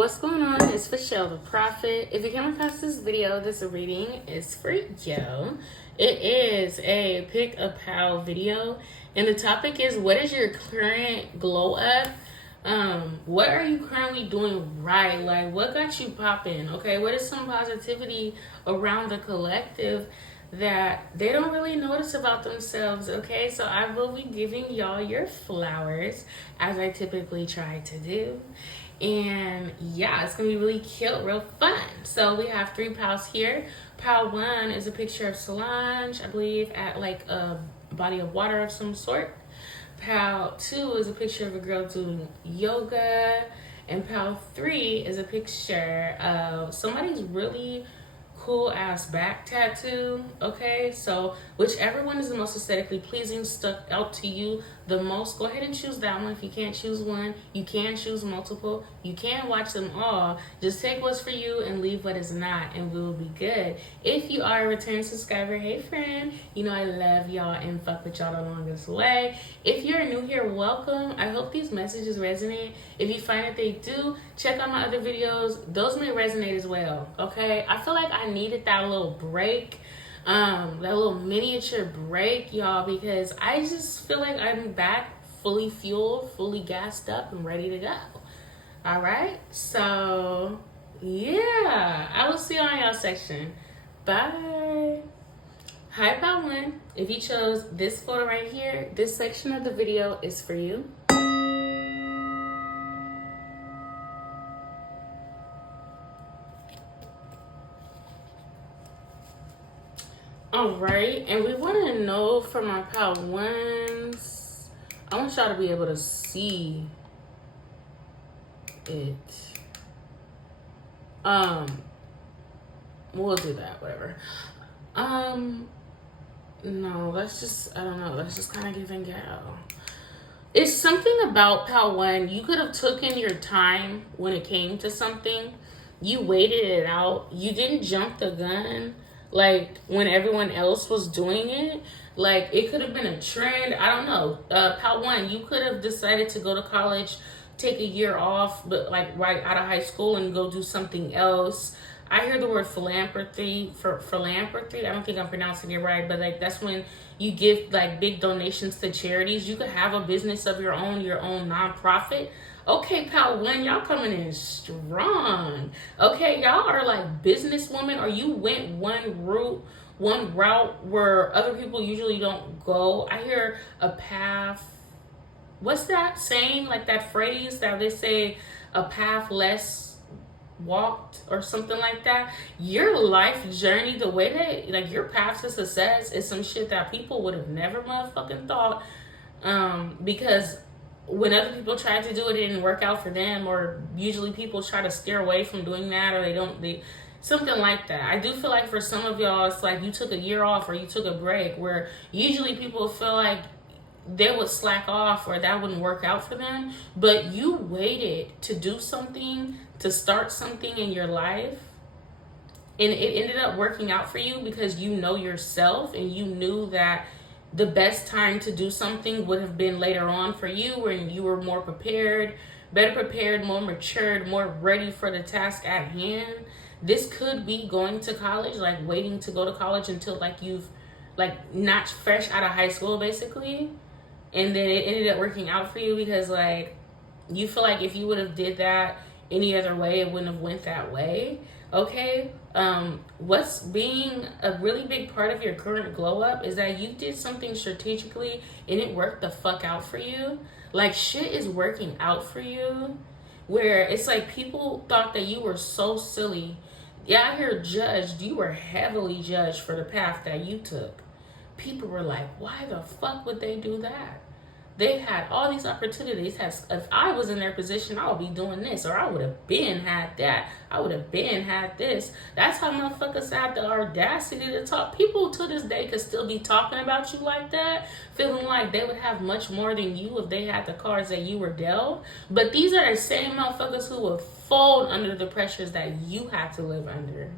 What's going on? It's Michelle the Prophet. If you came across this video, this reading is for you. It is a pick a pal video, and the topic is, what is your current glow up? What are you currently doing right? Like, what got you popping? Okay, what is some positivity around the collective that they don't really notice about themselves? Okay, so I will be giving y'all your flowers as I typically try to do. And yeah, it's gonna be really cute, real fun. So we have three pals here. Pal one is a picture of Solange, I believe, at like a body of water of some sort. Pal two is a picture of a girl doing yoga. And pal three is a picture of somebody's really cool ass back tattoo. Okay, so whichever one is the most aesthetically pleasing, stuck out to you the most, go ahead and choose that one. If you can't choose one, you can choose multiple. You can watch them all. Just take what's for you and leave what is not, and we will be good. If you are a return subscriber, hey friend, you know I love y'all and fuck with y'all the longest way. If you're new here, welcome. I hope these messages resonate. If you find that they do, check out my other videos. Those may resonate as well. Okay, I feel like I needed that little break, that little miniature break, y'all, because I just feel like I'm back fully fueled, fully gassed up, and ready to go. All right, so yeah, I will see you on y'all section. Bye. Hi, pal one. If you chose this photo right here, this section of the video is for you. All right, and we want to know from our pal ones, I want y'all to be able to see it. We'll do that, whatever. No, let's just, I don't know, let's just kind of give and go. It's something about pal one, you could have taken your time when it came to something. You waited it out. You didn't jump the gun like when everyone else was doing it. Like, it could have been a trend. I don't know. Pal one, you could have decided to go to college, take a year off, but like right out of high school and go do something else. I hear the word philanthropy. I don't think I'm pronouncing it right, but like that's when you give like big donations to charities. You could have a business of your own nonprofit. Okay, pal one, y'all coming in strong. Okay, y'all are like businesswomen, or you went one route where other people usually don't go. I hear a path. What's that saying? Like that phrase that they say, a path less walked or something like that. Your life journey, the way that like your path to success is some shit that people would have never motherfucking thought. Because when other people tried to do it, it didn't work out for them, or usually people try to steer away from doing that, or they something like that. I do feel like for some of y'all, it's like you took a year off or you took a break, where usually people feel like they would slack off or that wouldn't work out for them, but you waited to do something, to start something in your life, and it ended up working out for you because you know yourself and you knew that the best time to do something would have been later on for you, when you were more prepared, better prepared, more matured, more ready for the task at hand. This could be going to college, like waiting to go to college until like you've like not fresh out of high school basically, and then it ended up working out for you because like you feel like if you would have did that any other way, it wouldn't have went that way. Okay, what's being a really big part of your current glow up is that you did something strategically and it worked the fuck out for you. Like, shit is working out for you, where it's like people thought that you were so silly. Yeah, I hear judged. You were heavily judged for the path that you took. People were like, why the fuck would they do that? They had all these opportunities. If I was in their position, I would be doing this, or I would have been had that. I would have been had this. That's how motherfuckers have the audacity to talk. People to this day could still be talking about you like that, feeling like they would have much more than you if they had the cards that you were dealt. But these are the same motherfuckers who will fold under the pressures that you had to live under.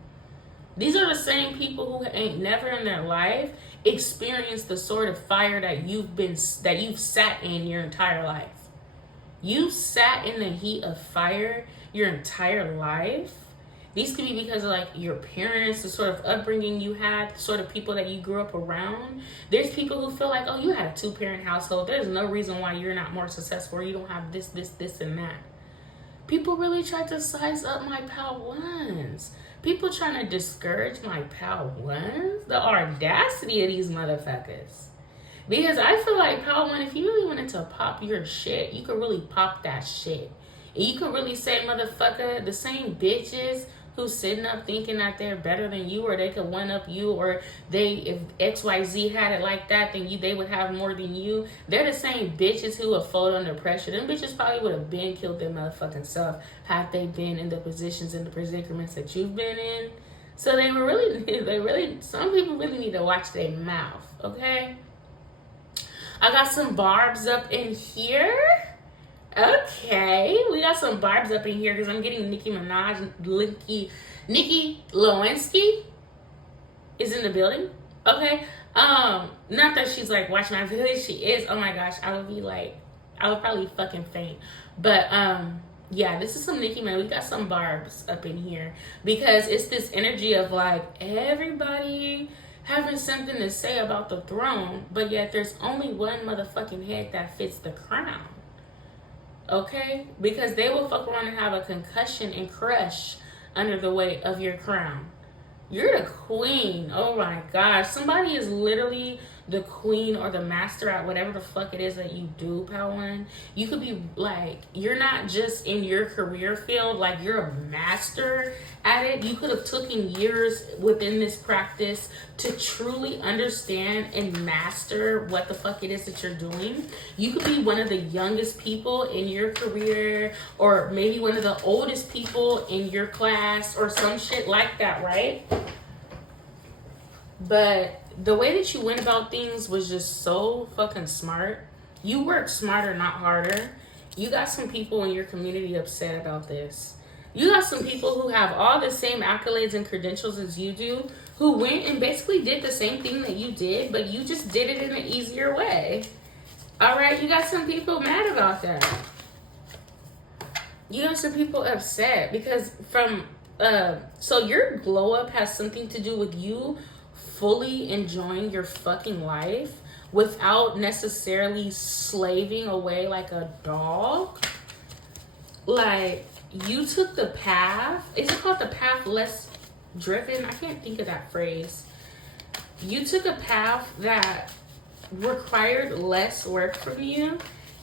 These are the same people who ain't never in their life experienced the sort of fire that you've sat in your entire life. You sat in the heat of fire your entire life. These could be because of like your parents, the sort of upbringing you had, the sort of people that you grew up around. There's people who feel like, oh, you had a 2-parent household. There's no reason why you're not more successful, or you don't have this, and that. People really try to size up my pal ones. People trying to discourage my pal ones. The audacity of these motherfuckers. Because I feel like pal one, if you really wanted to pop your shit, you could really pop that shit. And you could really say, motherfucker, the same bitches who's sitting up thinking that they're better than you, or they could one up you, or if XYZ had it like that, then they would have more than you. They're the same bitches who would fold under pressure. Them bitches probably would have been killed their motherfucking self had they been in the positions and the predicaments that you've been in. So some people really need to watch their mouth, okay? I got some barbs up in here. Okay, we got some barbs up in here because I'm getting Nicki Lewinsky is in the building. Okay, not that she's like watching my videos. She is. Oh my gosh, I would probably fucking faint. But yeah, this is some Nicki, man. We got some barbs up in here because it's this energy of like everybody having something to say about the throne, but yet there's only one motherfucking head that fits the crown. Okay? Because they will fuck around and have a concussion and crush under the weight of your crown. You're the queen. Oh my gosh. Somebody is literally the queen or the master at whatever the fuck it is that you do, Powan. You could be like, you're not just in your career field, like you're a master at it. You could have taken years within this practice to truly understand and master what the fuck it is that you're doing. You could be one of the youngest people in your career, or maybe one of the oldest people in your class, or some shit like that, right? But the way that you went about things was just so fucking smart. You work smarter, not harder. You got some people in your community upset about this. You got some people who have all the same accolades and credentials as you do, who went and basically did the same thing that you did, but you just did it in an easier way. All right, you got some people mad about that. You got some people upset because so your glow up has something to do with you fully enjoying your fucking life without necessarily slaving away like a dog. Like, you took the path, is it called the path less driven? I can't think of that phrase. You took a path that required less work from you,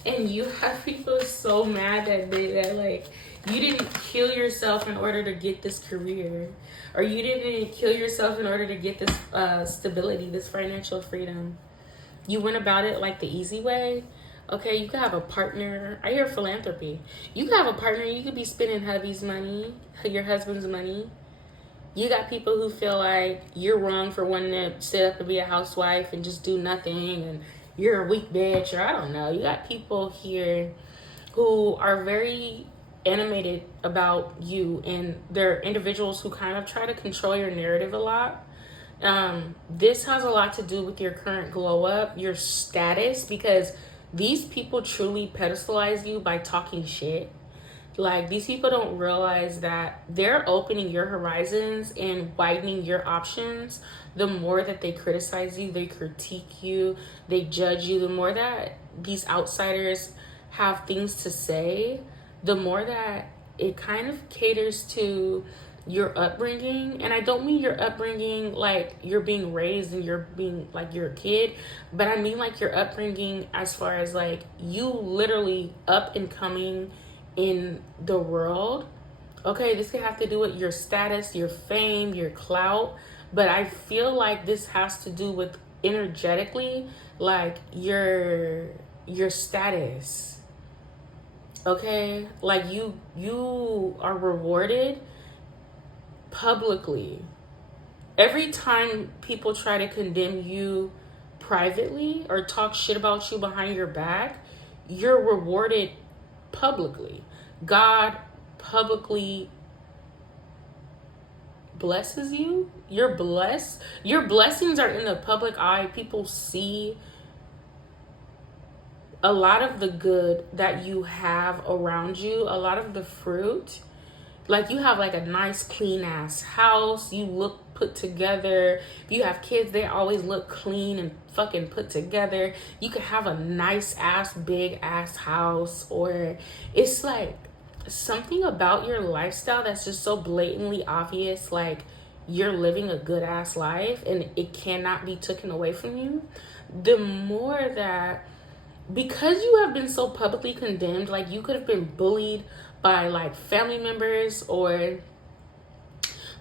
and you have people so mad that like, you didn't kill yourself in order to get this career, or you didn't kill yourself in order to get this stability, this financial freedom. You went about it like the easy way. Okay, you could have a partner. I hear philanthropy. You could have a partner. You could be spending hubby's money, your husband's money. You got people who feel like you're wrong for wanting to sit up and be a housewife and just do nothing, and you're a weak bitch, or I don't know. You got people here who are very animated about you, and they're individuals who kind of try to control your narrative a lot. This has a lot to do with your current glow up, your status, because these people truly pedestalize you by talking shit. Like, these people don't realize that they're opening your horizons and widening your options. The more that they criticize you, they critique you, they judge you, the more that these outsiders have things to say, the more that it kind of caters to your upbringing. And I don't mean your upbringing like you're being raised and you're being like you're a kid, but I mean like your upbringing as far as like you literally up and coming in the world. Okay, this could have to do with your status, your fame, your clout, but I feel like this has to do with energetically like your status. Okay, like you are rewarded publicly. Every time people try to condemn you privately or talk shit about you behind your back, you're rewarded publicly. God publicly blesses you. You're blessed. Your blessings are in the public eye. People see a lot of the good that you have around you, a lot of the fruit, like you have like a nice clean ass house, you look put together. If you have kids, they always look clean and fucking put together. You could have a nice ass big ass house, or it's like something about your lifestyle that's just so blatantly obvious, like you're living a good ass life and it cannot be taken away from you. The more that, because you have been so publicly condemned, like you could have been bullied by like family members or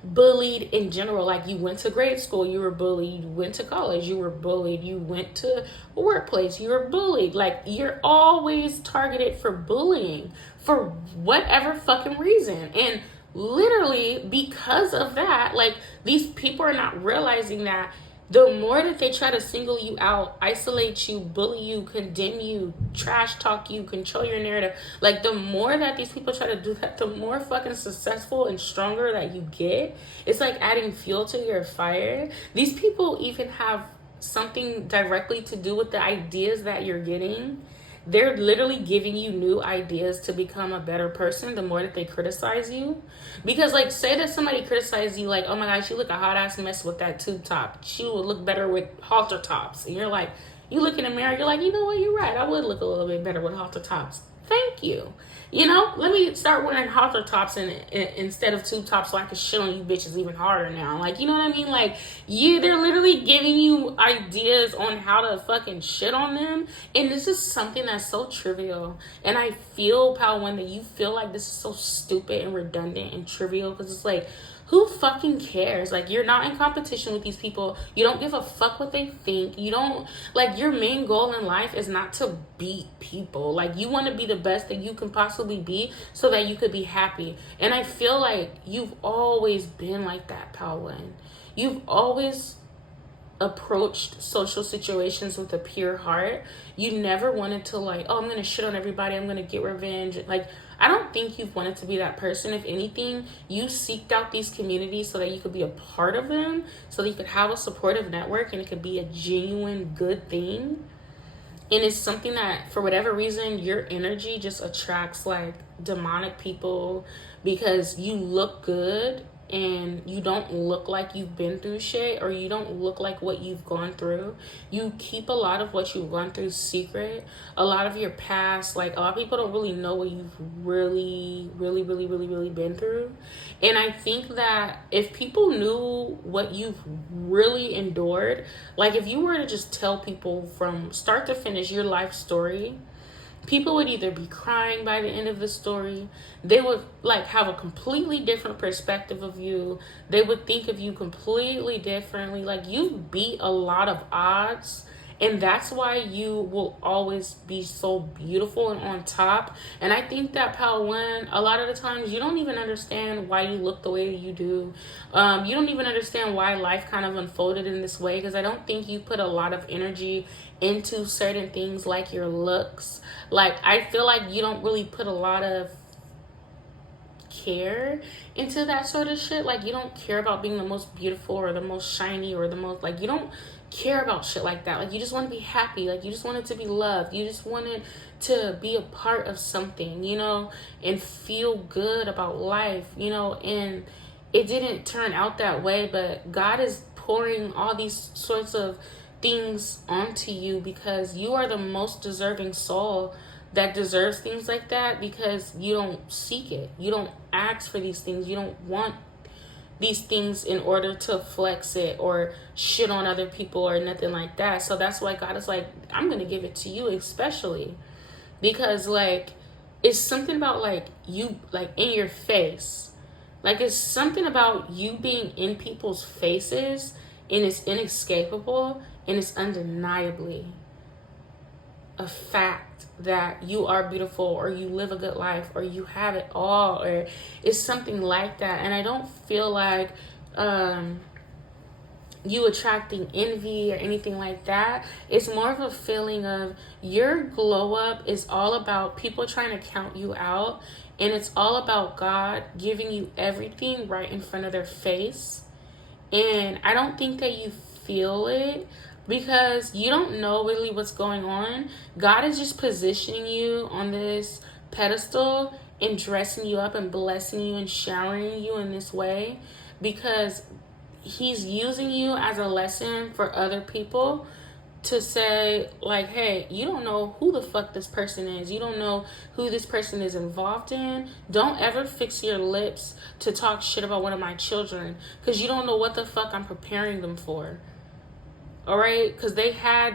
bullied in general. Like you went to grade school, you were bullied. You went to college, you were bullied. You went to a workplace, you were bullied. Like you're always targeted for bullying for whatever fucking reason. And literally because of that, like these people are not realizing that the more that they try to single you out, isolate you, bully you, condemn you, trash talk you, control your narrative, like the more that these people try to do that, the more fucking successful and stronger that you get. It's like adding fuel to your fire. These people even have something directly to do with the ideas that you're getting. They're literally giving you new ideas to become a better person the more that they criticize you. Because like, say that somebody criticizes you like, oh my gosh, you look a hot ass mess with that tube top. She would look better with halter tops. And you're like, you look in the mirror, you're like, you know what, you're right, I would look a little bit better with halter tops. Thank you. You know, let me start wearing halter tops instead of tube tops so I can shit on you bitches even harder now. Like, you know what I mean? Like, they're literally giving you ideas on how to fucking shit on them. And this is something that's so trivial. And I feel, Pal One, that you feel like this is so stupid and redundant and trivial, because it's like, who fucking cares? Like, you're not in competition with these people. You don't give a fuck what they think. You don't, like, your main goal in life is not to beat people. Like, you want to be the best that you can possibly be so that you could be happy. And I feel like you've always been like that, Pal One. You've always approached social situations with a pure heart. You never wanted to like, oh, I'm going to shit on everybody, I'm going to get revenge. Like, I don't think you've wanted to be that person. If anything, you seeked out these communities so that you could be a part of them, so that you could have a supportive network and it could be a genuine good thing. And it's something that, for whatever reason, your energy just attracts like demonic people, because you look good and you don't look like you've been through shit, or you don't look like what you've gone through. You keep a lot of what you've gone through secret. A lot of your past, like a lot of people don't really know what you've really been through. And I think that if people knew what you've really endured, like if you were to just tell people from start to finish your life story, people would either be crying by the end of the story. They would like have a completely different perspective of you. They would think of you completely differently. Like, you beat a lot of odds, and that's why you will always be so beautiful and on top. And I think that, Pal One, a lot of the times you don't even understand why you look the way you do. You don't even understand why life kind of unfolded in this way, because I don't think you put a lot of energy into certain things like your looks. Like, I feel like you don't really put a lot of care into that sort of shit. Like, you don't care about being the most beautiful or the most shiny or the most, like, you don't care about shit like that. Like, you just want to be happy. Like, you just wanted to be loved. You just wanted to be a part of something, you know, and feel good about life, you know. And it didn't turn out that way, but God is pouring all these sorts of things onto you because you are the most deserving soul that deserves things like that, because you don't seek it. You don't ask for these things. You don't want these things in order to flex it or shit on other people or nothing like that. So that's why God is like, I'm gonna give it to you, especially because like it's something about like you, like in your face. Like, it's something about you being in people's faces, and it's inescapable, and it's undeniably a fact that you are beautiful, or you live a good life, or you have it all, or it's something like that. And I don't feel like you attracting envy or anything like that. It's more of a feeling of your glow up is all about people trying to count you out, and it's all about God giving you everything right in front of their face. And I don't think that you feel it, because you don't know really what's going on. God is just positioning you on this pedestal and dressing you up and blessing you and showering you in this way because he's using you as a lesson for other people to say, like, hey, you don't know who the fuck this person is. You don't know who this person is involved in. Don't ever fix your lips to talk shit about one of my children because you don't know what the fuck I'm preparing them for. All right, because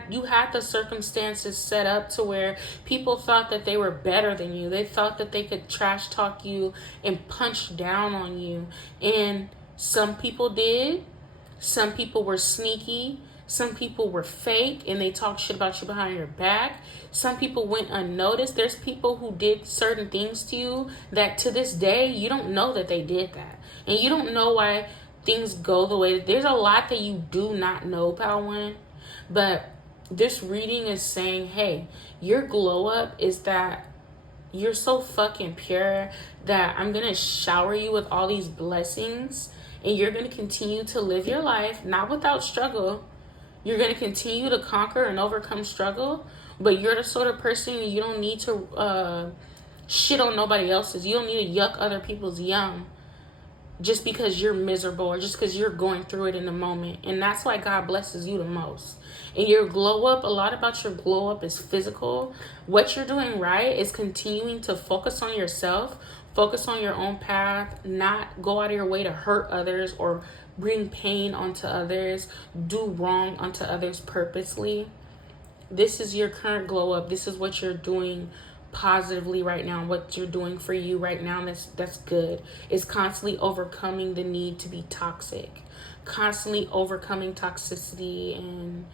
you had the circumstances set up to where people thought that they were better than you. They thought that they could trash talk you and punch down on you. And some people did. Some people were sneaky. Some people were fake and they talk shit about you behind your back. Some people went unnoticed. There's people who did certain things to you that to this day, you don't know that they did that. And you don't know why things go the way. There's a lot that you do not know, Pal1. But this reading is saying, hey, your glow up is that you're so fucking pure that I'm going to shower you with all these blessings. And you're going to continue to live your life, not without struggle. You're going to continue to conquer and overcome struggle, but you're the sort of person you don't need to shit on nobody else's. You don't need to yuck other people's yum just because you're miserable or just because you're going through it in the moment. And that's why God blesses you the most. And your glow up, a lot about your glow up is physical. What you're doing right is continuing to focus on yourself, focus on your own path, not go out of your way to hurt others or bring pain onto others, do wrong onto others purposely. This is your current glow up. This is what you're doing positively right now, what you're doing for you right now. That's good. It's constantly overcoming the need to be toxic, constantly overcoming toxicity and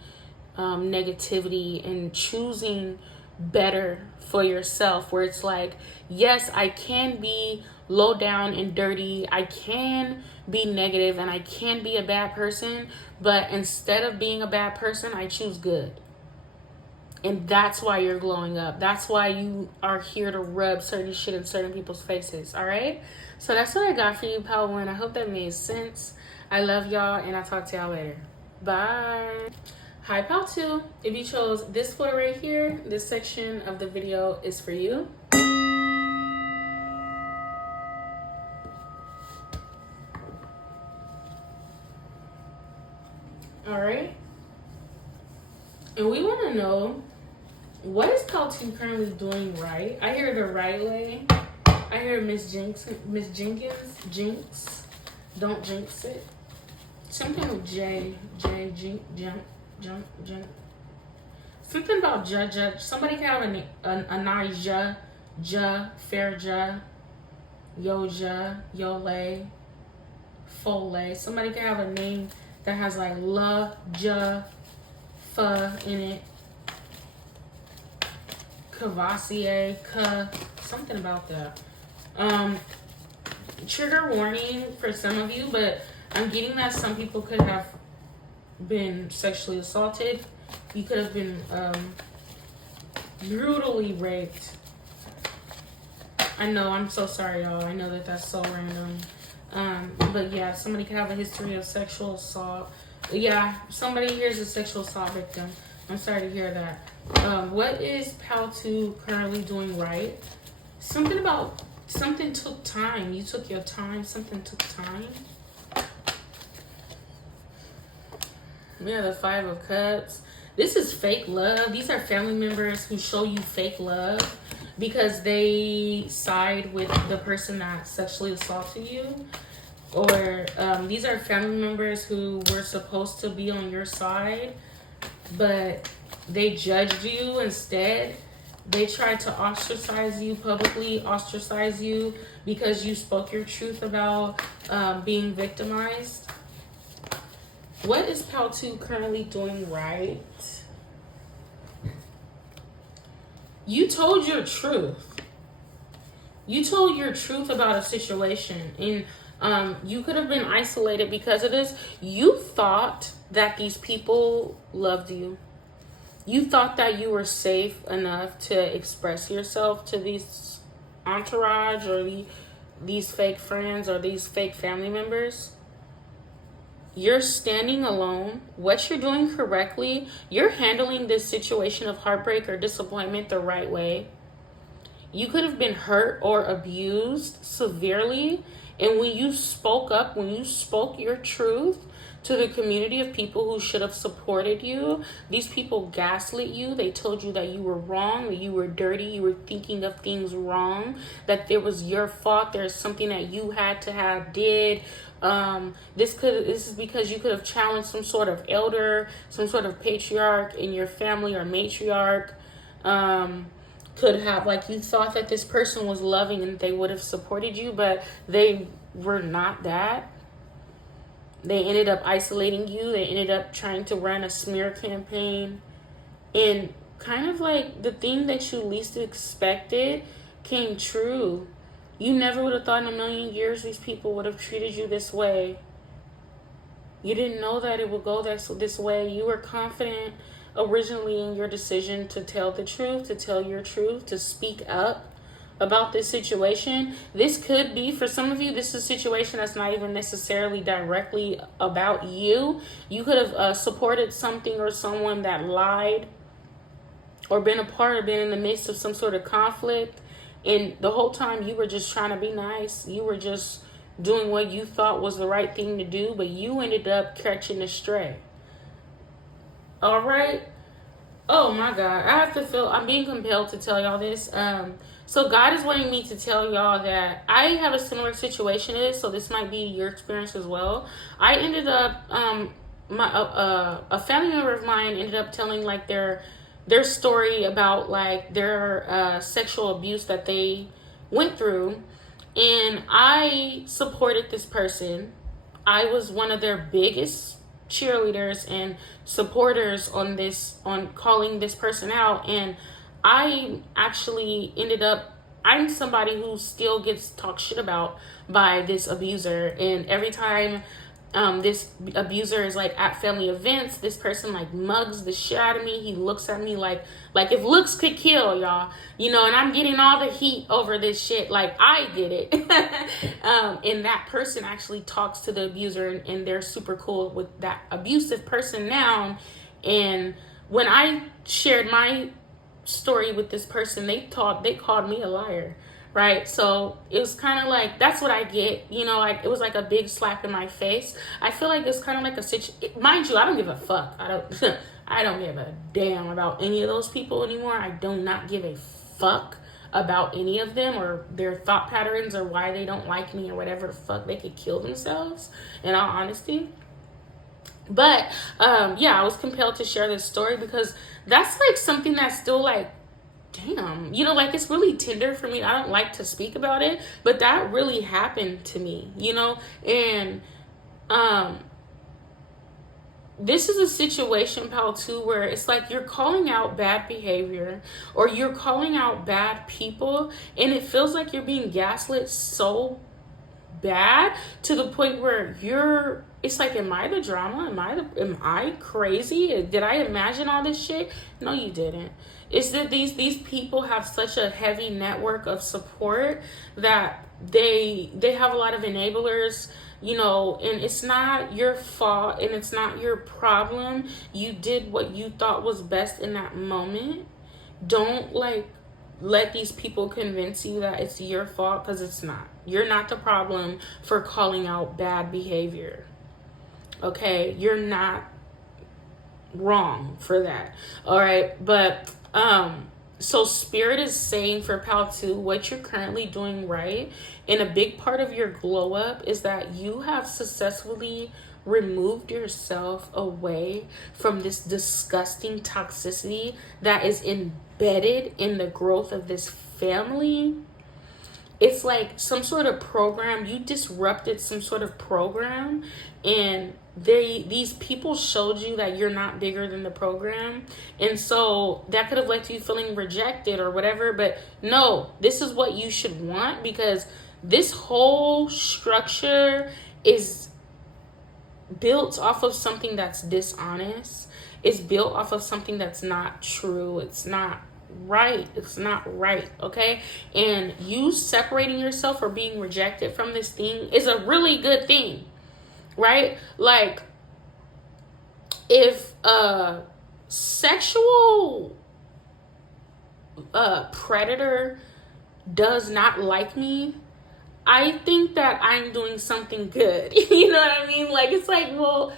negativity and choosing better for yourself, where it's like, yes, I can be low down and dirty, I can be negative, and I can be a bad person, but instead of being a bad person, I choose good. And that's why you're glowing up. That's why you are here to rub certain shit in certain people's faces. All right, so that's what I got for you, Pal1. I hope that made sense. I love y'all, and I'll talk to y'all later. Bye. Hi, Pal2. If you chose this photo right here, this section of the video is for you. All right. And we want to know, what is Pal2 currently doing right? I hear the right way. I hear Miss Jenkins, Jinx. Don't jinx it. Something with J, jump. Something about judge. Somebody can have a nice fair yoja, yole, fole. Somebody can have a name that has like la, fa in it. Cavassier, something about that. Trigger warning for some of you, but I'm getting that some people could have been sexually assaulted. You could have been brutally raped. I know, I'm so sorry, y'all. I know that that's so random. But yeah, somebody could have a history of sexual assault. Yeah, somebody here is a sexual assault victim. I'm sorry to hear that. What is Pal2 currently doing right? Something took time. You took your time. Something took time. We have the 5 of Cups. This is fake love. These are family members who show you fake love because they side with the person that sexually assaulted you. Or these are family members who were supposed to be on your side, but they judged you instead. They tried to ostracize you publicly, ostracize you because you spoke your truth about being victimized. What is Pal2 currently doing right? You told your truth. You told your truth about a situation, and you could have been isolated because of this. You thought that these people loved you. You thought that you were safe enough to express yourself to these entourage or these fake friends or these fake family members. You're standing alone. What you're doing correctly, you're handling this situation of heartbreak or disappointment the right way. You could have been hurt or abused severely. And when you spoke up, when you spoke your truth to the community of people who should have supported you, these people gaslit you. They told you that you were wrong, that you were dirty, you were thinking of things wrong, that it was your fault, there's something that you had to have did. This is because you could have challenged some sort of elder, some sort of patriarch in your family or matriarch. Could have, like, you thought that this person was loving and they would have supported you, but they were not that. They ended up isolating you. They ended up trying to run a smear campaign. And kind of like the thing that you least expected came true. You never would have thought in a million years these people would have treated you this way. You didn't know that it would go this way. You were confident originally in your decision to tell the truth, to tell your truth, to speak up about this situation. This could be, for some of you, this is a situation that's not even necessarily directly about you. You could have supported something or someone that lied, or been a part of, been in the midst of some sort of conflict, and the whole time you were just trying to be nice. You were just doing what you thought was the right thing to do, but you ended up catching a stray. All right. Oh my God. I'm being compelled to tell y'all this. So God is wanting me to tell y'all that I have a similar situation to this, so this might be your experience as well. I ended up, a family member of mine ended up telling like their story about like their sexual abuse that they went through, and I supported this person. I was one of their biggest cheerleaders and supporters on calling this person out. And I actually ended up, I'm somebody who still gets talked shit about by this abuser. And every time this abuser is like at family events, this person like mugs the shit out of me. He looks at me like if looks could kill, y'all, and I'm getting all the heat over this shit like I did it. And that person actually talks to the abuser, and they're super cool with that abusive person now. And when I shared my story with this person, they called me a liar. Right. So it was kind of like, that's what I get, like it was like a big slap in my face. I feel like it's kind of like a situation. Mind you, I don't give a fuck. I don't give a damn about any of those people anymore. I do not give a fuck about any of them or their thought patterns or why they don't like me or whatever the fuck. They could kill themselves, in all honesty. But I was compelled to share this story because that's like something that's still like, damn, like it's really tender for me. I don't like to speak about it, but that really happened to me, and this is a situation, pal, too, where it's like you're calling out bad behavior or you're calling out bad people, and it feels like you're being gaslit so bad to the point where it's like, am I the drama? Am I crazy? Did I imagine all this shit? No, you didn't. It's that these people have such a heavy network of support that they have a lot of enablers, and it's not your fault and it's not your problem. You did what you thought was best in that moment. Don't let these people convince you that it's your fault, because it's not. You're not the problem for calling out bad behavior. Okay? You're not wrong for that. All right? But so Spirit is saying for Pal 2, what you're currently doing right, and a big part of your glow up is that you have successfully removed yourself away from this disgusting toxicity that is embedded in the growth of this family. It's like some sort of program. You disrupted some sort of program, and these people showed you that you're not bigger than the program. And so that could have led to you feeling rejected or whatever. But no, this is what you should want, because this whole structure is built off of something that's dishonest. It's built off of something that's not true. It's not right. It's not right. Okay? And you separating yourself or being rejected from this thing is a really good thing. right? Like, if a sexual predator does not like me, I think that I'm doing something good. You know what I mean? Like, it's like, well,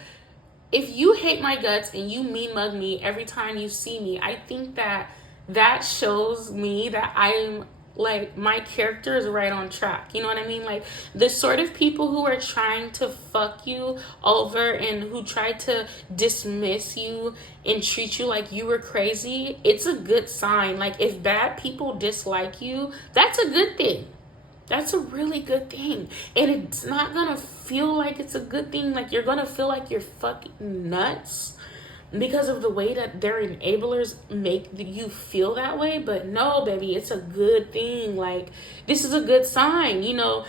if you hate my guts and you mean mug me every time you see me, I think that that shows me that I'm like, my character is right on track. You know what I mean? Like, the sort of people who are trying to fuck you over and who try to dismiss you and treat you like you were crazy, it's a good sign. Like, if bad people dislike you, that's a good thing. That's a really good thing. And it's not gonna feel like it's a good thing. Like, you're gonna feel like you're fucking nuts because of the way that their enablers make you feel that way. But no, baby, it's a good thing. Like, this is a good sign. You know,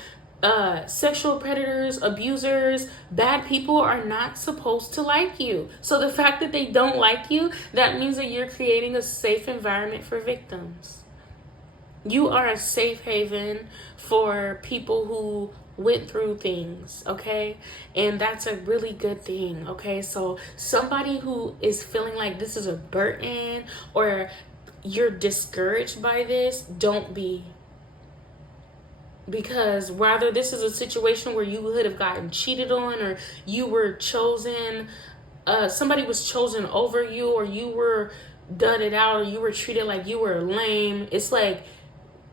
sexual predators, abusers, bad people are not supposed to like you. So the fact that they don't like you, that means that you're creating a safe environment for victims. You are a safe haven for people who went through things, okay? And that's a really good thing, okay? So somebody who is feeling like this is a burden or you're discouraged by this, don't be. Because rather, this is a situation where you would have gotten cheated on, or you were chosen, somebody was chosen over you, or you were dudded out, or you were treated like you were lame. It's like,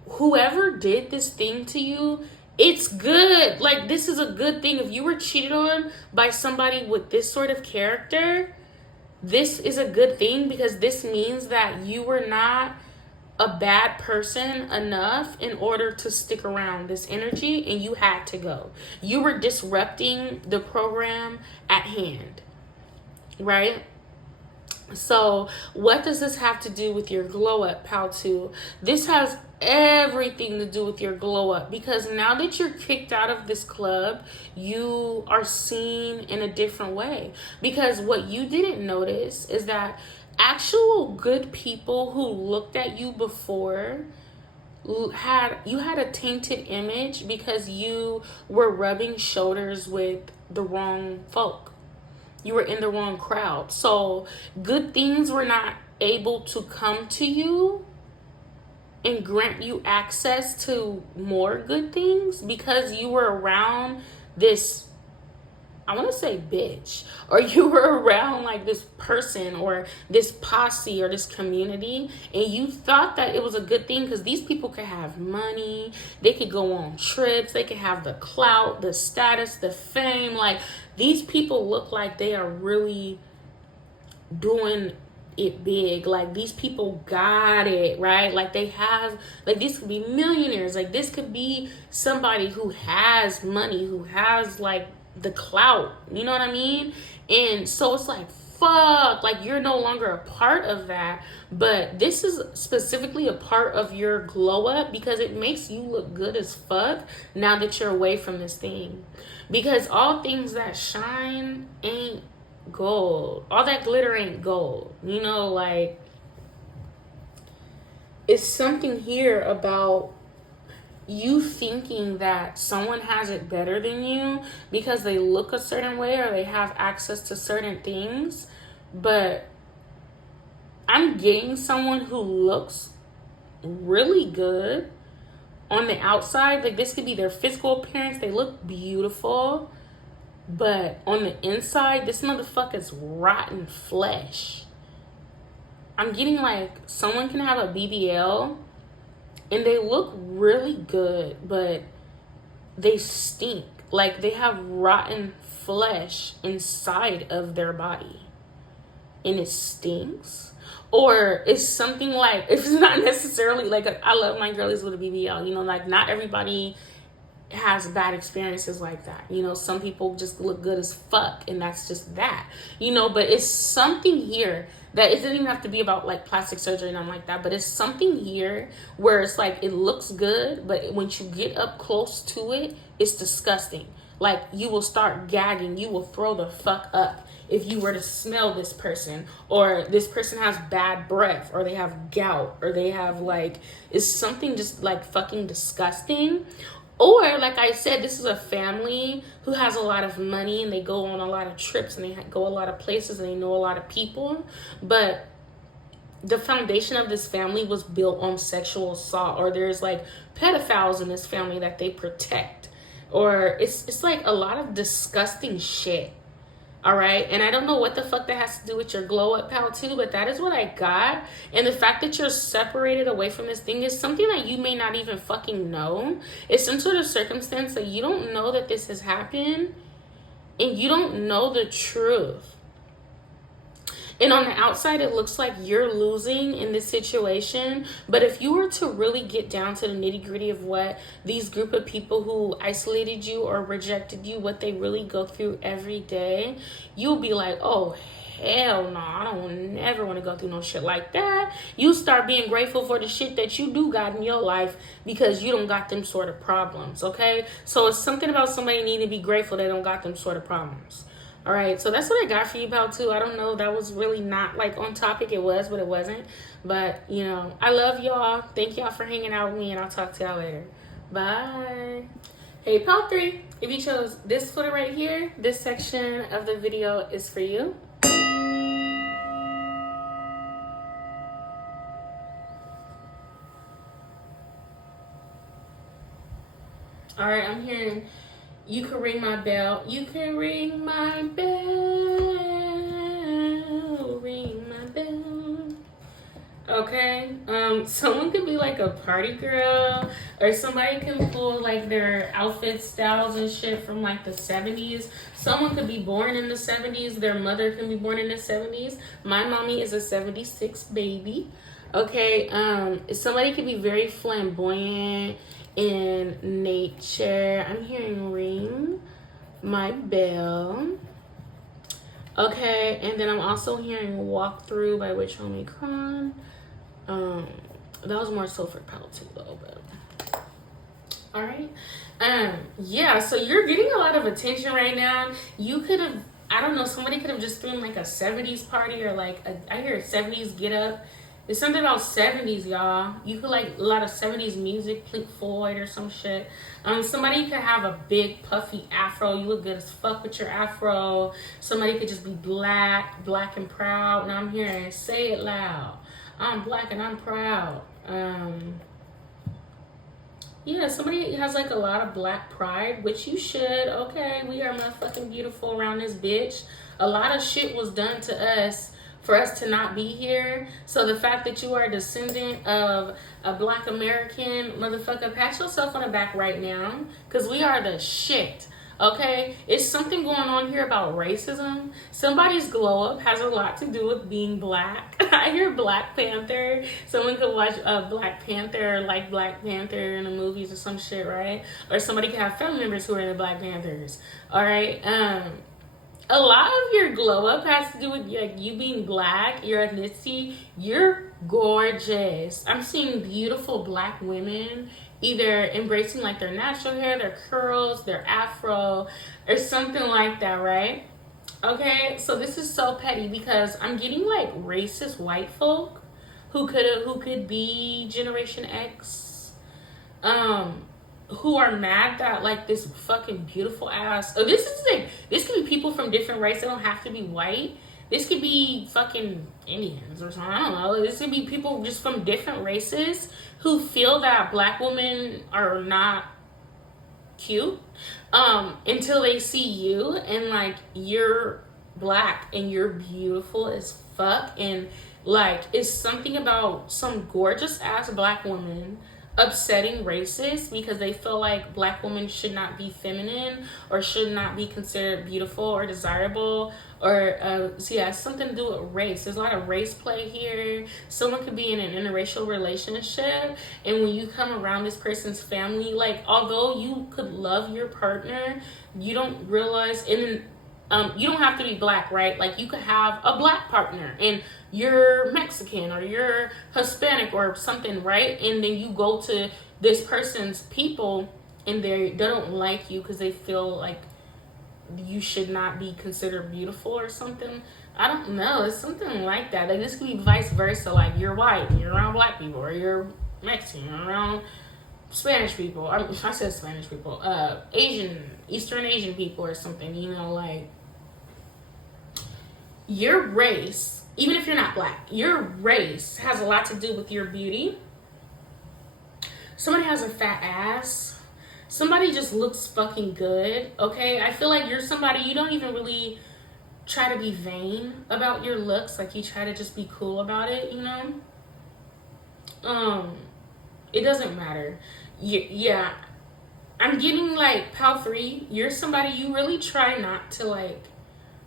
whoever did this thing to you, it's good. Like, this is a good thing. If you were cheated on by somebody with this sort of character, this is a good thing, because this means that you were not a bad person enough in order to stick around this energy, and you had to go. You were disrupting the program at hand, right? So what does this have to do with your glow up, pal 2? This has everything to do with your glow up, because now that you're kicked out of this club, you are seen in a different way. Because what you didn't notice is that actual good people who looked at you before had a tainted image because you were rubbing shoulders with the wrong folk. You were in the wrong crowd. So good things were not able to come to you and grant you access to more good things because you were around this, I want to say bitch, or you were around like this person or this posse or this community, and you thought that it was a good thing because these people could have money, they could go on trips, they could have the clout, the status, the fame. Like, these people look like they are really doing it big. Like, these people got it, right? Like, they have, like, these could be millionaires. Like, this could be somebody who has money, who has like the clout, you know what I mean? And so it's like, fuck, like, you're no longer a part of that. But this is specifically a part of your glow up because it makes you look good as fuck now that you're away from this thing. Because all things that shine ain't gold. All that glitter ain't gold. You know, like, it's something here about you thinking that someone has it better than you because they look a certain way or they have access to certain things. But I'm getting someone who looks really good on the outside. Like, this could be their physical appearance. They look beautiful. But on the inside, this motherfucker's rotten flesh. I'm getting like someone can have a BBL and they look really good, but they stink. Like, they have rotten flesh inside of their body and it stinks. Or it's something like, it's not necessarily like I love my girlies with a BBL, you know, like, not everybody has bad experiences like that. You know, some people just look good as fuck and that's just that, you know. But it's something here that it doesn't even have to be about like plastic surgery and nothing like that, but it's something here where it's like, it looks good, but when you get up close to it, it's disgusting. Like, you will start gagging, you will throw the fuck up if you were to smell this person, or this person has bad breath, or they have gout, or they have like, it's something just like fucking disgusting. Or, like I said, this is a family who has a lot of money and they go on a lot of trips and they go a lot of places and they know a lot of people. But the foundation of this family was built on sexual assault, or there's like pedophiles in this family that they protect, or it's like a lot of disgusting shit. All right. And I don't know what the fuck that has to do with your glow up, pal, too, but that is what I got. And the fact that you're separated away from this thing is something that you may not even fucking know. It's some sort of circumstance that you don't know that this has happened, and you don't know the truth. And on the outside, it looks like you're losing in this situation. But if you were to really get down to the nitty gritty of what these group of people who isolated you or rejected you, what they really go through every day, you'll be like, oh, hell no, I don't never want to go through no shit like that. You start being grateful for the shit that you do got in your life because you don't got them sort of problems, okay? So it's something about somebody needing to be grateful they don't got them sort of problems. All right, so that's what I got for you, pal, too. I don't know. That was really not, like, on topic. It was, but it wasn't. But, you know, I love y'all. Thank y'all for hanging out with me, and I'll talk to y'all later. Bye. Hey, pal 3, if you chose this footer right here, this section of the video is for you. All right, I'm hearing... You can ring my bell. You can ring my bell. Ring my bell. Okay. Someone could be like a party girl, or somebody can pull like their outfit styles and shit from like the 70s. Someone could be born in the 70s. Their mother can be born in the 70s. My mommy is a 76 baby. Okay. Somebody could be very flamboyant in nature. I'm hearing ring my bell. Okay, and then I'm also hearing walk through by Witch Omicron. That was more so for pal too though, but all right. Yeah, so you're getting a lot of attention right now. You could have, I don't know, somebody could have just thrown like a 70s party, or like I hear a 70s get up. It's something about 70s, y'all. You could like a lot of 70s music, Pink Floyd or some shit. Somebody could have a big puffy afro. You look good as fuck with your afro. Somebody could just be black and proud. And I'm hearing, say it loud. I'm black and I'm proud. Yeah, somebody has like a lot of black pride, which you should. Okay, we are motherfucking beautiful around this bitch. A lot of shit was done to us for us to not be here. So the fact that you are a descendant of a black American motherfucker, pat yourself on the back right now, because we are the shit. Okay, it's something going on here about racism. Somebody's glow up has a lot to do with being black. I hear Black Panther. Someone could watch Black Panther, or like Black Panther in the movies or some shit, right? Or somebody could have family members who are in the Black Panthers. All right. A lot of your glow up has to do with like you being black, your ethnicity. You're gorgeous. I'm seeing beautiful black women either embracing like their natural hair, their curls, their afro, or something like that, right? Okay, so this is so petty because I'm getting like racist white folk who could be Generation X, who are mad that like this fucking beautiful ass. Oh, this could be people from different races. They don't have to be white. This could be fucking Indians or something. I don't know. This could be people just from different races who feel that black women are not cute until they see you and like you're black and you're beautiful as fuck, and like it's something about some gorgeous ass black woman upsetting racists because they feel like black women should not be feminine or should not be considered beautiful or desirable, or so yeah, it's something to do with race. There's a lot of race play here. Someone could be in an interracial relationship, and when you come around this person's family, like although you could love your partner, you don't realize you don't have to be black, right? Like you could have a black partner and you're Mexican or you're Hispanic or something, right? And then you go to this person's people and they don't like you because they feel like you should not be considered beautiful or something. I don't know. It's something like that. Like this could be vice versa. Like you're white and you're around black people, or you're Mexican, you're around Spanish people. I said Spanish people. Eastern Asian people or something. You know, like your race, even if you're not black, your race has a lot to do with your beauty. Somebody has a fat ass. Somebody just looks fucking good. Okay, I feel like you're somebody, you don't even really try to be vain about your looks. Like you try to just be cool about it. You know. It doesn't matter. Yeah, I'm getting like Pal 3. You're somebody, you really try not to like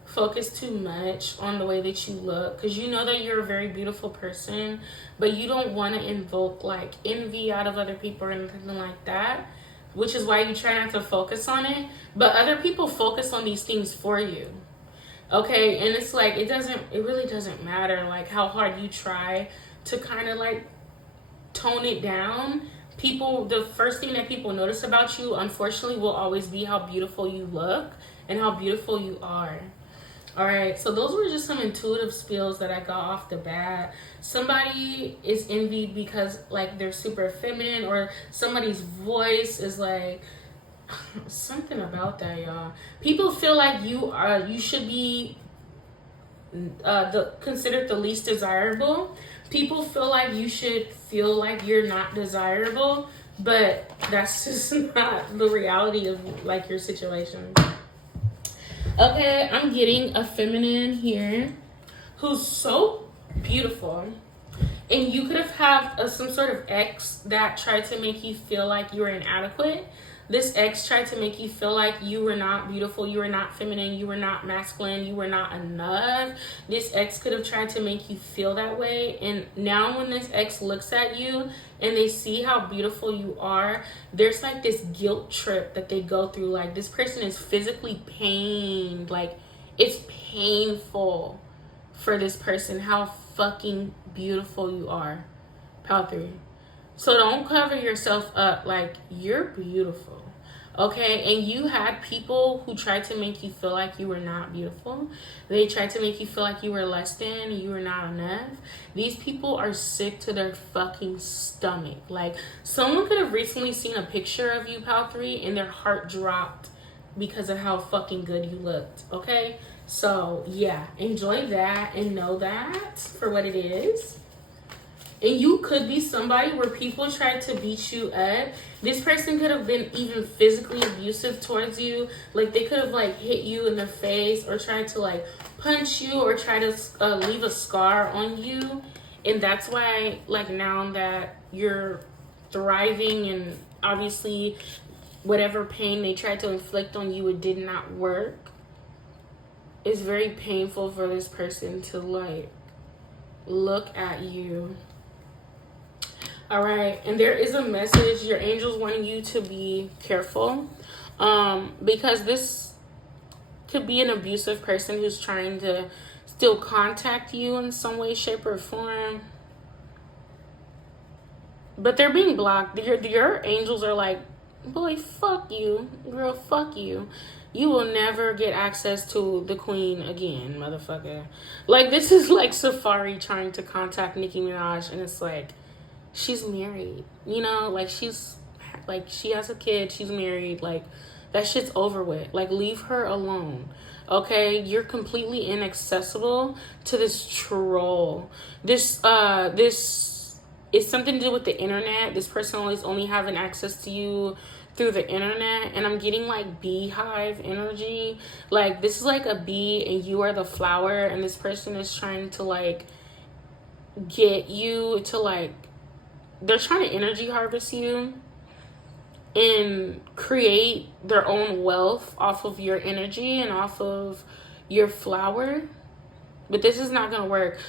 focus too much on the way that you look, because you know that you're a very beautiful person, but you don't want to invoke like envy out of other people or anything like that, which is why you try not to focus on it. But other people focus on these things for you. Okay, and it's like it really doesn't matter like how hard you try to kind of like tone it down. People, the first thing that people notice about you, unfortunately, will always be how beautiful you look and how beautiful you are. All right, so those were just some intuitive spills that I got off the bat. Somebody is envied because like they're super feminine, or somebody's voice is like something about that, y'all. People feel like you should be considered the least desirable. People feel like you should feel like you're not desirable, but that's just not the reality of like your situation. Okay, I'm getting a feminine here who's so beautiful, and you could have had some sort of ex that tried to make you feel like you were inadequate. This ex tried to make you feel like you were not beautiful, you were not feminine, you were not masculine, you were not enough. This ex could have tried to make you feel that way. And now when this ex looks at you and they see how beautiful you are, there's like this guilt trip that they go through. Like this person is physically pained. Like it's painful for this person how fucking beautiful you are. Pal 3. So don't cover yourself up. Like, you're beautiful, okay? And you had people who tried to make you feel like you were not beautiful. They tried to make you feel like you were less than, you were not enough. These people are sick to their fucking stomach. Like, someone could have recently seen a picture of you, Pal 3, and their heart dropped because of how fucking good you looked, okay? So, yeah, enjoy that and know that for what it is. And you could be somebody where people tried to beat you up. This person could have been even physically abusive towards you. Like they could have like hit you in the face or tried to like punch you or try to leave a scar on you. And that's why like now that you're thriving and obviously whatever pain they tried to inflict on you, it did not work. It's very painful for this person to like look at you. All right, and there is a message. Your angels wanting you to be careful because this could be an abusive person who's trying to still contact you in some way, shape, or form. But they're being blocked. Your angels are like, boy, fuck you. Girl, fuck you. You will never get access to the queen again, motherfucker. Like, this is like Safari trying to contact Nicki Minaj, and it's like, she's married, you know, like she has a kid, she's married, like that shit's over with. Like leave her alone, okay? You're completely inaccessible to this troll. This is something to do with the internet. This person is only having access to you through the internet, and I'm getting like beehive energy. Like this is like a bee and you are the flower, and this person is trying to like get you to like, they're trying to energy harvest you and create their own wealth off of your energy and off of your flower. But this is not going to work.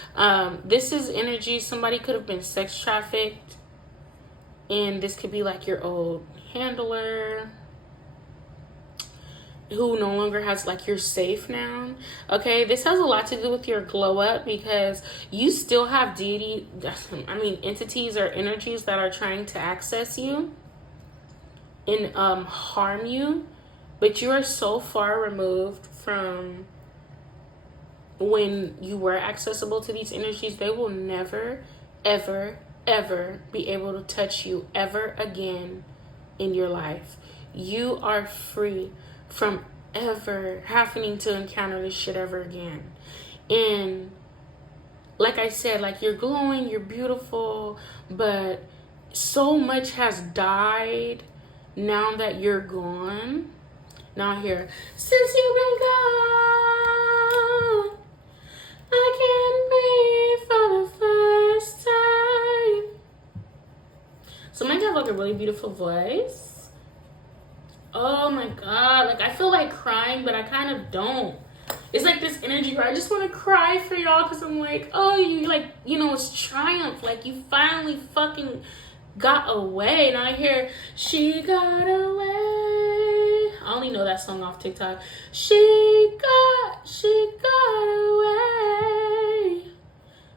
This is energy. Somebody could have been sex trafficked. And this could be like your old handler who no longer has like your safe now. Okay, this has a lot to do with your glow up because you still have entities or energies that are trying to access you and harm you, but you are so far removed from when you were accessible to these energies. They will never ever ever be able to touch you ever again in your life. You are free from ever having to encounter this shit ever again. And like I said, like, you're glowing, you're beautiful, but so much has died now that you're gone. Now here, since you've been gone, I can't breathe for the first time. So might have like a really beautiful voice. Oh my god, like I feel like crying, but I kind of don't. It's like this energy where I just want to cry for y'all because I'm like, oh, you like, you know, it's triumph. Like, you finally fucking got away. And I hear, she got away. I only know that song off TikTok. She got away.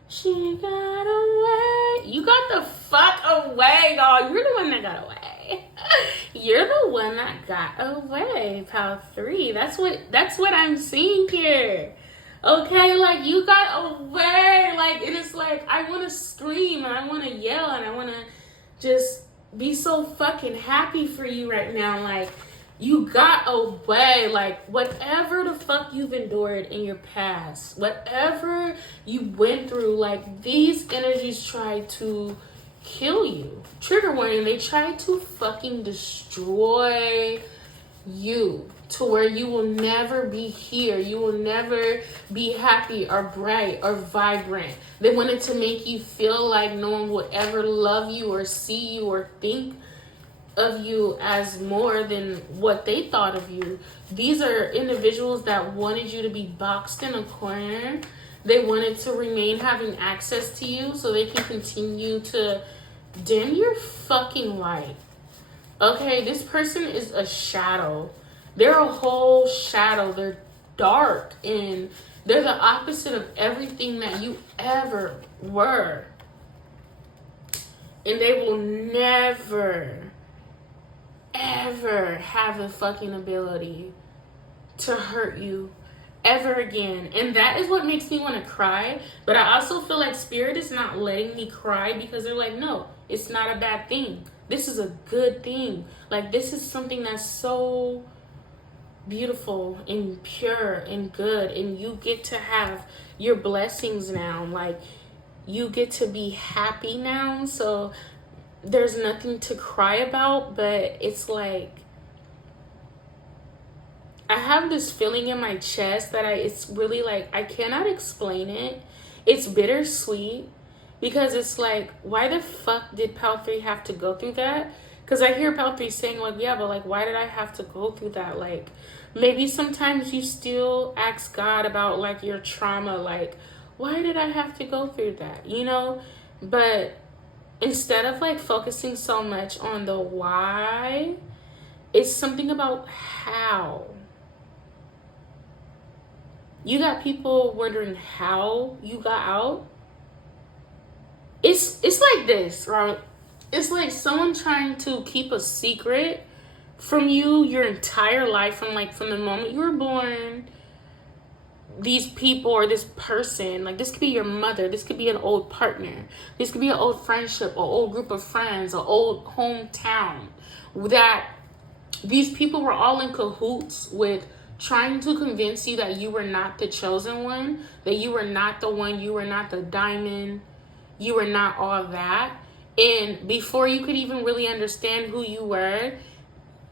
She got away. You got the fuck away, y'all. You're the one that got away. You're the one that got away, pal 3. That's what I'm seeing here. Okay, like, you got away. Like, it is like, I want to scream and I want to yell and I want to just be so fucking happy for you right now. Like, you got away. Like, whatever the fuck you've endured in your past, whatever you went through, like, these energies try to kill you. Trigger warning, they try to fucking destroy you to where you will never be here. You will never be happy or bright or vibrant. They wanted to make you feel like no one would ever love you or see you or think of you as more than what they thought of you. These are individuals that wanted you to be boxed in a corner. They wanted to remain having access to you so they can continue to dim your fucking light. Okay, this person is a shadow. They're a whole shadow. They're dark and they're the opposite of everything that you ever were. And they will never, ever have the fucking ability to hurt you ever again. And that is what makes me want to cry. But I also feel like Spirit is not letting me cry because they're like, no, it's not a bad thing. This is a good thing. Like, this is something that's so beautiful and pure and good. And you get to have your blessings now. Like, you get to be happy now. So there's nothing to cry about. But it's like, I have this feeling in my chest that it's really like, I cannot explain it. It's bittersweet because it's like, why the fuck did Pal 3 have to go through that? Because I hear Pal 3 saying like, yeah, but like, why did I have to go through that? Like, maybe sometimes you still ask God about like your trauma. Like, why did I have to go through that? You know? But instead of like focusing so much on the why, it's something about how. You got people wondering how you got out. It's like this, right? It's like someone trying to keep a secret from you your entire life, from the moment you were born. These people or this person, like, this could be your mother, this could be an old partner, this could be an old friendship, an old group of friends, an old hometown, that these people were all in cahoots with trying to convince you that you were not the chosen one, that you were not the one, you were not the diamond, you were not all that. And before you could even really understand who you were,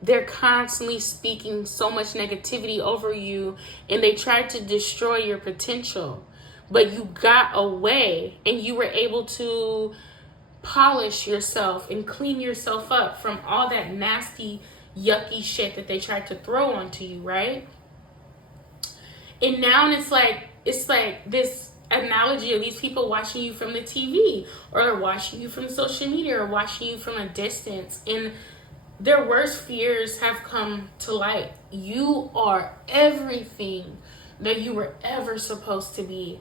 they're constantly speaking so much negativity over you, and they tried to destroy your potential. But you got away, and you were able to polish yourself and clean yourself up from all that nasty, yucky shit that they tried to throw onto you, right? And now it's like this analogy of these people watching you from the TV or watching you from social media or watching you from a distance, and their worst fears have come to light. You are everything that you were ever supposed to be,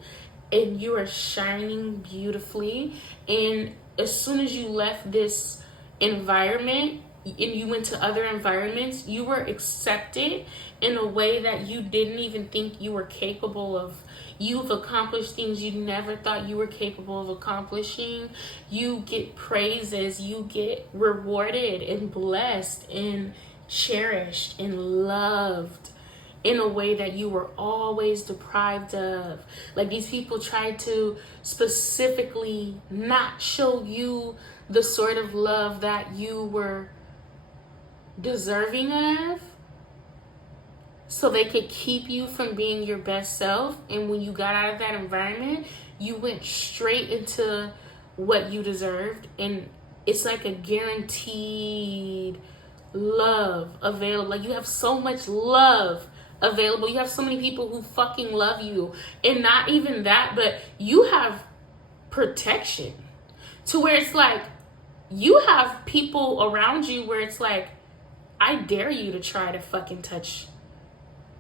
and you are shining beautifully. And as soon as you left this environment and you went to other environments, you were accepted in a way that you didn't even think you were capable of You've accomplished things you never thought you were capable of accomplishing. You get praises. You get rewarded and blessed and cherished and loved in a way that you were always deprived of. Like, these people tried to specifically not show you the sort of love that you were deserving of, so they could keep you from being your best self. And when you got out of that environment, you went straight into what you deserved. And it's like a guaranteed love available. Like, you have so much love available. You have so many people who fucking love you. And not even that, but you have protection to where it's like, you have people around you where it's like, I dare you to try to fucking touch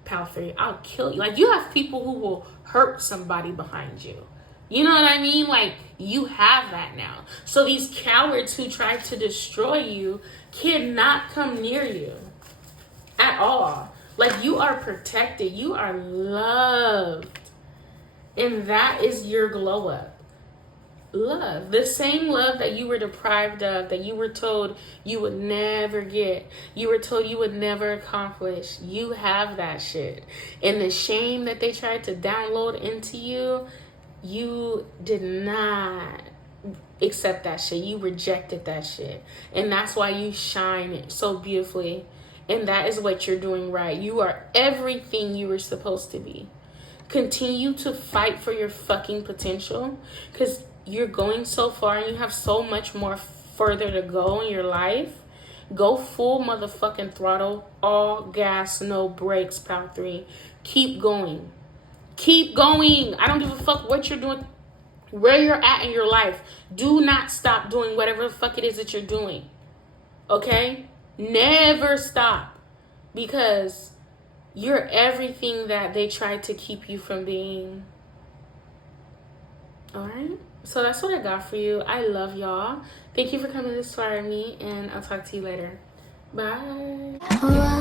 Pal 3. I'll kill you. Like, you have people who will hurt somebody behind you. You know what I mean? Like, you have that now. So these cowards who try to destroy you cannot come near you at all. Like, you are protected. You are loved. And that is your glow up. Love. The same love that you were deprived of, that you were told you would never get. You were told you would never accomplish. You have that shit. And the shame that they tried to download into you, you did not accept that shit. You rejected that shit. And that's why you shine so beautifully. And that is what you're doing right. You are everything you were supposed to be. Continue to fight for your fucking potential, because you're going so far and you have so much more further to go in your life. Go full motherfucking throttle, all gas, no brakes, Pal 3. Keep going. Keep going. I don't give a fuck what you're doing, where you're at in your life. Do not stop doing whatever the fuck it is that you're doing. Okay? Never stop. Because you're everything that they tried to keep you from being. Alright? So that's what I got for you. I love y'all. Thank you for coming this far with me, and I'll talk to you later. Bye.